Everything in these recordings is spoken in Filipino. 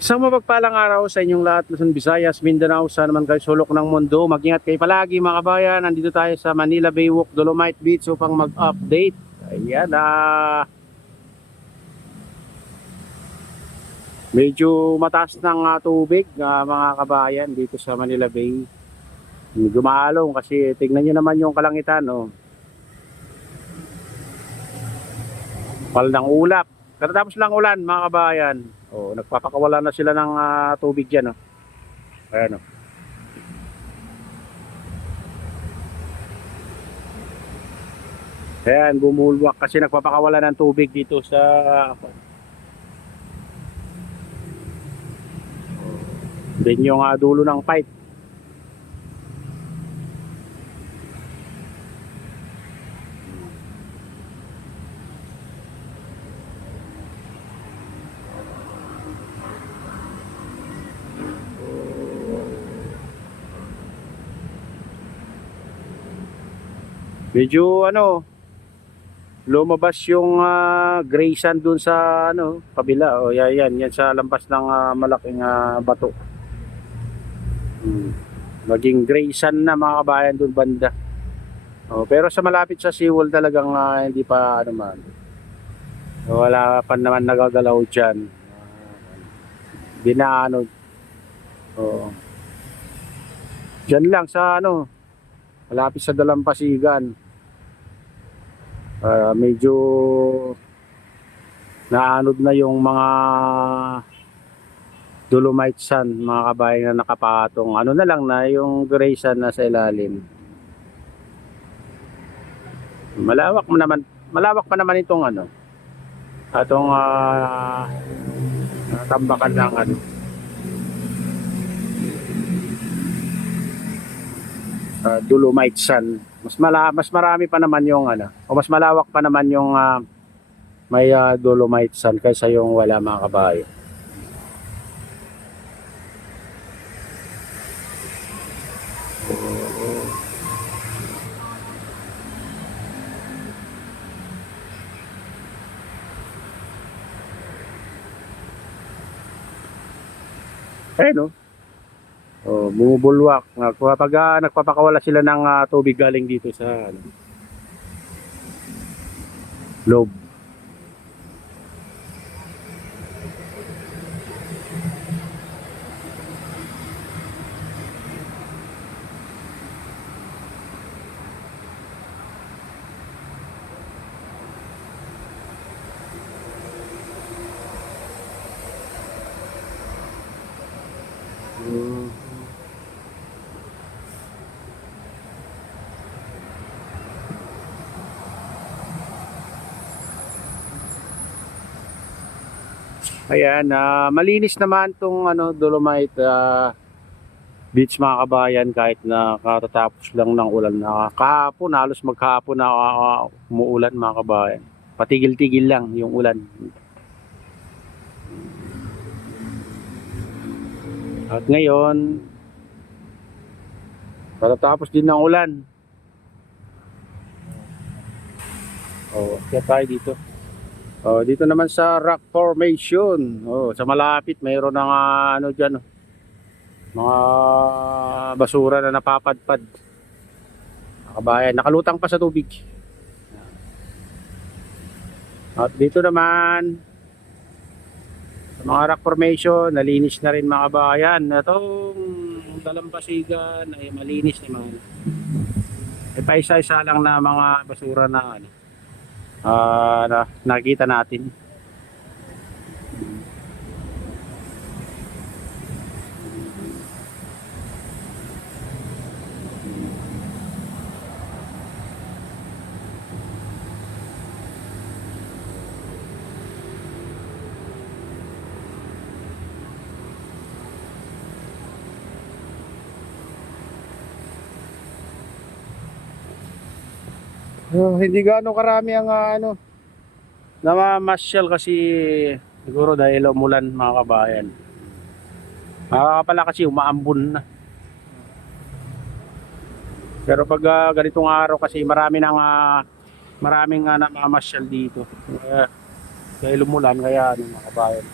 Isang mapagpalang araw sa inyong lahat, Luzon, Visayas, Mindanao, saan naman kayo sulok ng mundo. Mag-ingat kayo palagi mga kabayan. Nandito tayo sa Manila Bay Walk, Dolomite Beach upang mag-update. Ayan, medyo mataas ng tubig mga kabayan dito sa Manila Bay. Gumalong kasi tignan nyo naman yung kalangitan. Oh. Pal ng ulap. Katatapos lang ulan mga kabayan. Oh, nagpapakawala na sila ng tubig dyan. Oh. Ayan, oh. Ayan, bumulwak kasi nagpapakawala ng tubig dito sa din yung dulo ng pipe. Medyo lumabas yung gray sand dun sa kabila. O yan sa lampas ng malaking bato. Maging gray sand na mga kabayan dun banda. Pero sa malapit sa seawall talagang hindi pa man. Wala pa naman nagagalaw diyan. Di na Oh. Diyan lang sa malapit sa Dalampasigan. Medyo naanod na yung mga dolomite sand mga kabayan na nakapatong. Ano na lang na yung gray sand na sa ilalim. Malawak pa naman itong atong tambakan ng dolomite sand. Mas marami pa naman yung o mas malawak pa naman yung may dolomite sand kaysa yung wala mga kabayo. Ayun bumubulwak. Kapag nagpapakawala sila ng tubig galing dito sa loob. Ayan, malinis naman tong Dolomite Beach mga kabayan kahit na katatapos lang ng ulan. Kahapon, halos maghapon na umuulan mga kabayan. Patigil-tigil lang yung ulan. At ngayon, katatapos din ng ulan. Kaya tayo dito. Dito naman sa rock formation. Sa malapit mayroon ng diyan, mga basura na napapadpad. Kabayan, nakalutang pa sa tubig. At dito naman sa mga rock formation, nalinis na rin mga kabayan. Itong Dalampasigan ay malinis naman. Paisa-isa lang na mga basura na nakita natin. Hindi gaano karami ang namamasyal kasi siguro dahil umulan mga kabayan. Pala kasi umaambon na. Pero pag ganitong araw kasi maraming namamasyal dito. Dahil umulan kaya mga kabayan.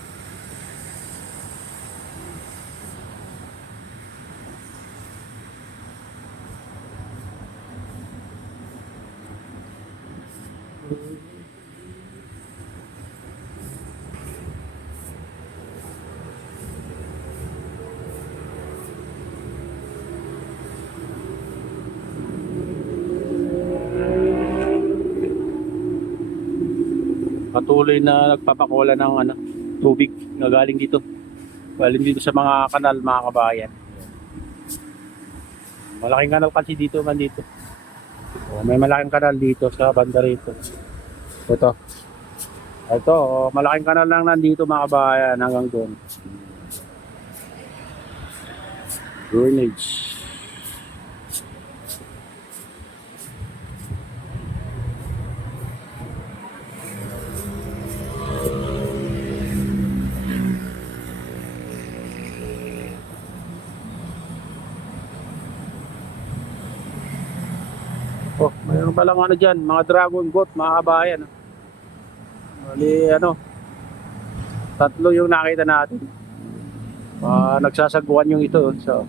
Patuloy na nagpapakulan ng tubig na galing dito. Galing dito sa mga kanal, mga kabayan. Malaking kanal kasi dito man dito. May malaking kanal dito sa banda rito. Ito. Malaking kanal lang nandito, mga kabayan, hanggang doon. Drainage. Mayroon palang dyan, mga dragon boat, mga kabayan. Bali, 3 yung nakita natin. Nagsasaguan yung ito. So,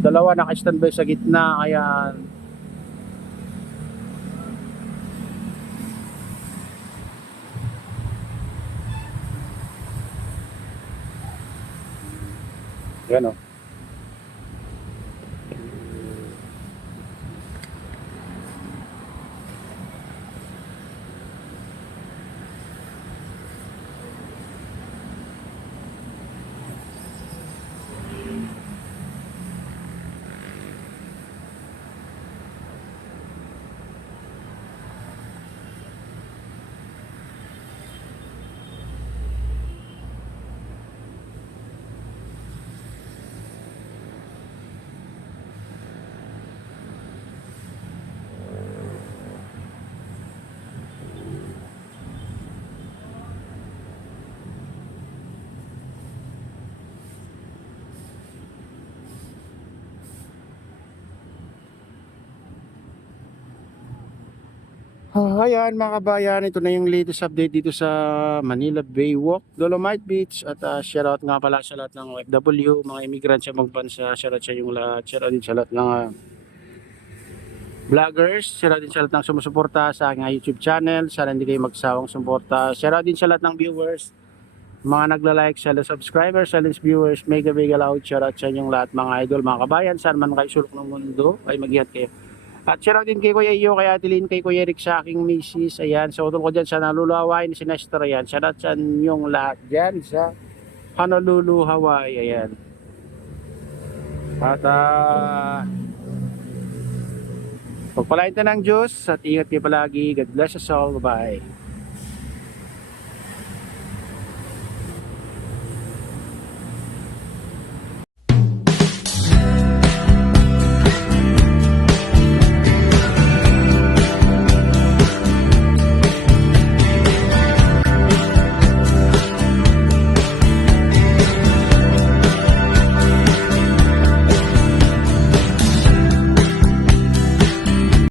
2 naka-standby sa gitna, kaya yan o. Ayan, mga kabayan, ito na yung latest update dito sa Manila Bay Walk, Dolomite Beach. At shoutout nga pala sa lahat ng OFW, mga immigrant sa magbansa. Shoutout sa yung lahat. Shoutout din sa lahat ng vloggers. Shoutout din sa lahat ng sumusuporta sa aking YouTube channel. Sana hindi kayo magsawang sumuporta. Shoutout din sa lahat ng viewers, mga nagla-like, sa subscribers, sa viewers. Mega loud shoutout sa inyong lahat, mga idol, mga kabayan. Saan man kayo sulok ng mundo, ay mag-ihat kayo. At shoutout din kay Kuya Iyo, kay Adeline, kay Kuya Eric, sa aking misis. Ayan, sa utol ko dyan sa naluluhawain si Nestor. Ayan, shoutout sa inyong lahat dyan sa Honolulu, Hawaii. Ayan. At pagpalain ng Diyos at ingat kayo palagi. God bless us all. Bye-bye.